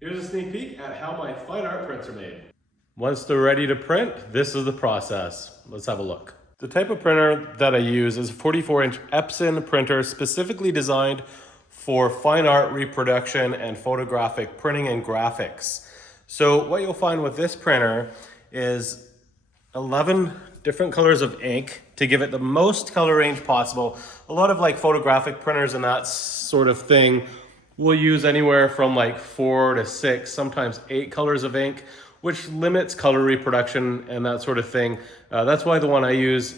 Here's a sneak peek at how my fine art prints are made. Once they're ready to print, this is the process. Let's have a look. The type of printer that I use is a 44-inch Epson printer specifically designed for fine art reproduction and photographic printing and graphics. So what you'll find with this printer is 11 different colors of ink to give it the most color range possible. A lot of like photographic printers and that sort of thing will use anywhere from like 4 to 6, sometimes 8 colors of ink, which limits color reproduction and that sort of thing. That's why the one I use,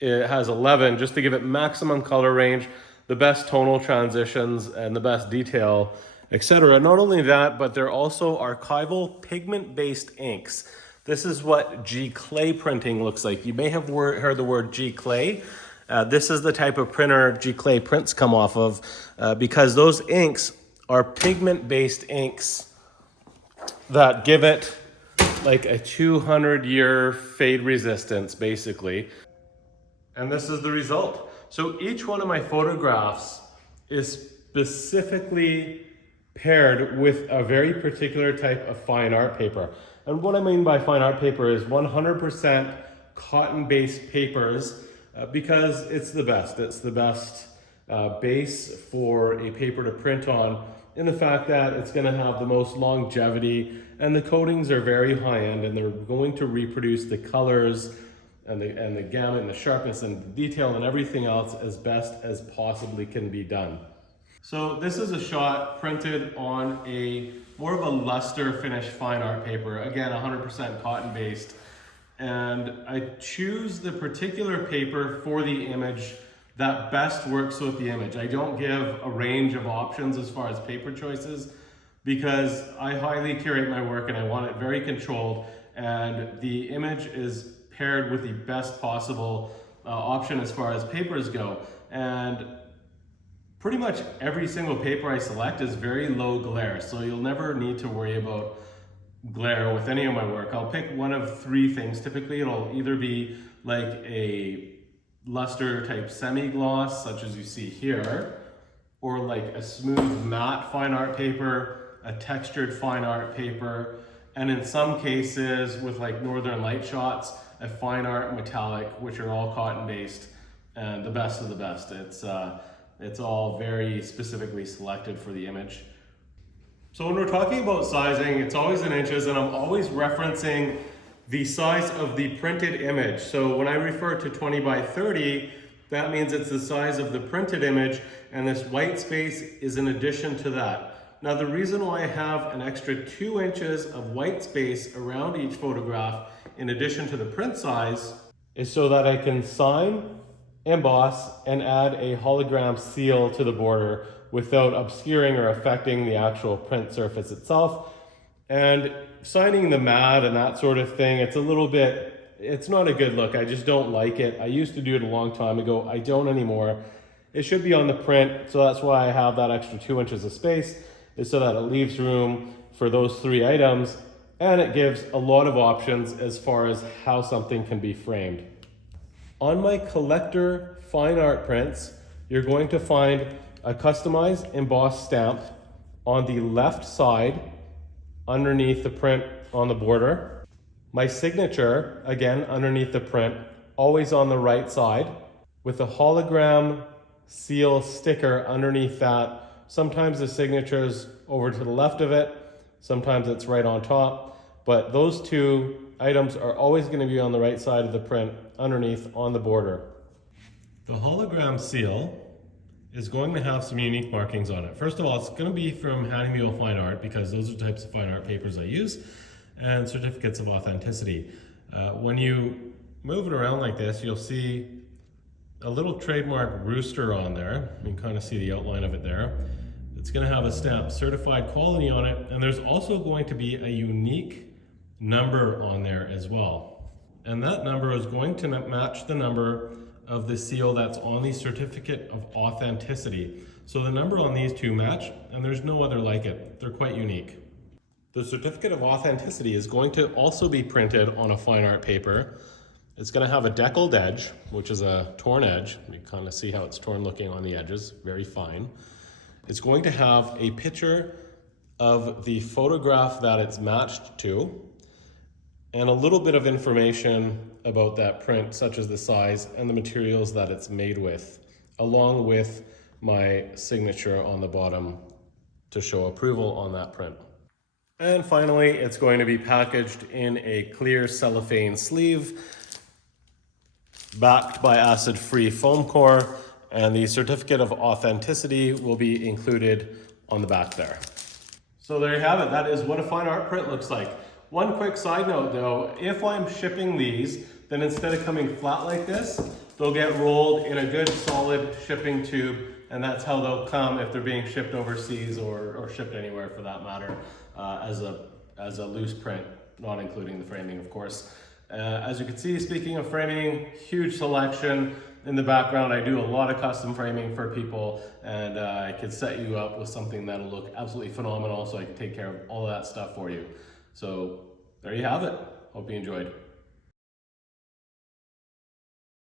it has 11, just to give it maximum color range, the best tonal transitions, and the best detail, etc. Not only that, but they're also archival pigment-based inks. This is what G-Clay printing looks like. You may have heard the word G-Clay. This is the type of printer G-Clay prints come off of because those inks are pigment-based inks that give it like a 200-year fade resistance, basically. And this is the result. So each one of my photographs is specifically paired with a very particular type of fine art paper. And what I mean by fine art paper is 100% cotton-based papers because it's the best. It's the best base for a paper to print on, in the fact that it's going to have the most longevity, and the coatings are very high-end, and they're going to reproduce the colors and the gamut and the sharpness and the detail and everything else as best as possibly can be done. So this is a shot printed on a more of a luster finished fine art paper, again 100% cotton based, and I choose the particular paper for the image that best works with the image. I don't give a range of options as far as paper choices because I highly curate my work and I want it very controlled, and the image is paired with the best possible option as far as papers go. And pretty much every single paper I select is very low glare, so you'll never need to worry about glare with any of my work. I'll pick one of 3 things. Typically it'll either be like a luster type semi-gloss, such as you see here, or like a smooth matte fine art paper, a textured fine art paper, and in some cases with like Northern Light shots, a fine art metallic, which are all cotton based and the best of the best. It's all very specifically selected for the image. So when we're talking about sizing, it's always in inches, and I'm always referencing the size of the printed image. So when I refer to 20 by 30, that means it's the size of the printed image, and this white space is in addition to that. Now the reason why I have an extra 2 inches of white space around each photograph in addition to the print size is so that I can sign, emboss, and add a hologram seal to the border without obscuring or affecting the actual print surface itself. And signing the mat and that sort of thing, it's not a good look. I just don't like it. I used to do it a long time ago. I don't anymore. It should be on the print, so that's why I have that extra 2 inches of space, is so that it leaves room for those 3 items, and it gives a lot of options as far as how something can be framed. On my collector fine art prints, you're going to find a customized embossed stamp on the left side underneath the print on the border. My signature, again, underneath the print, always on the right side, with a hologram seal sticker underneath that. Sometimes the signature's over to the left of it, sometimes it's right on top, but those 2 items are always going to be on the right side of the print, underneath on the border. The hologram seal is going to have some unique markings on it. First of all, it's going to be from Hattie Mule Fine Art, because those are the types of fine art papers I use, and certificates of authenticity. When you move it around like this, you'll see a little trademark rooster on there. You can kind of see the outline of it there. It's going to have a stamp certified quality on it, and there's also going to be a unique number on there as well. And that number is going to match the number of the seal that's on the certificate of authenticity. So the number on these 2 match, and there's no other like it. They're quite unique. The certificate of authenticity is going to also be printed on a fine art paper. It's going to have a deckled edge, which is a torn edge. You kind of see how it's torn looking on the edges, very fine. It's going to have a picture of the photograph that it's matched to, and a little bit of information about that print, such as the size and the materials that it's made with, along with my signature on the bottom to show approval on that print. And finally, it's going to be packaged in a clear cellophane sleeve, backed by acid-free foam core, and the certificate of authenticity will be included on the back there. So there you have it. That is what a fine art print looks like. One quick side note though, if I'm shipping these, then instead of coming flat like this, they'll get rolled in a good solid shipping tube, and that's how they'll come if they're being shipped overseas or shipped anywhere for that matter, as a loose print, not including the framing, of course. As you can see, speaking of framing, huge selection. In the background, I do a lot of custom framing for people, and I could set you up with something that'll look absolutely phenomenal, so I can take care of all of that stuff for you. So there you have it. Hope you enjoyed.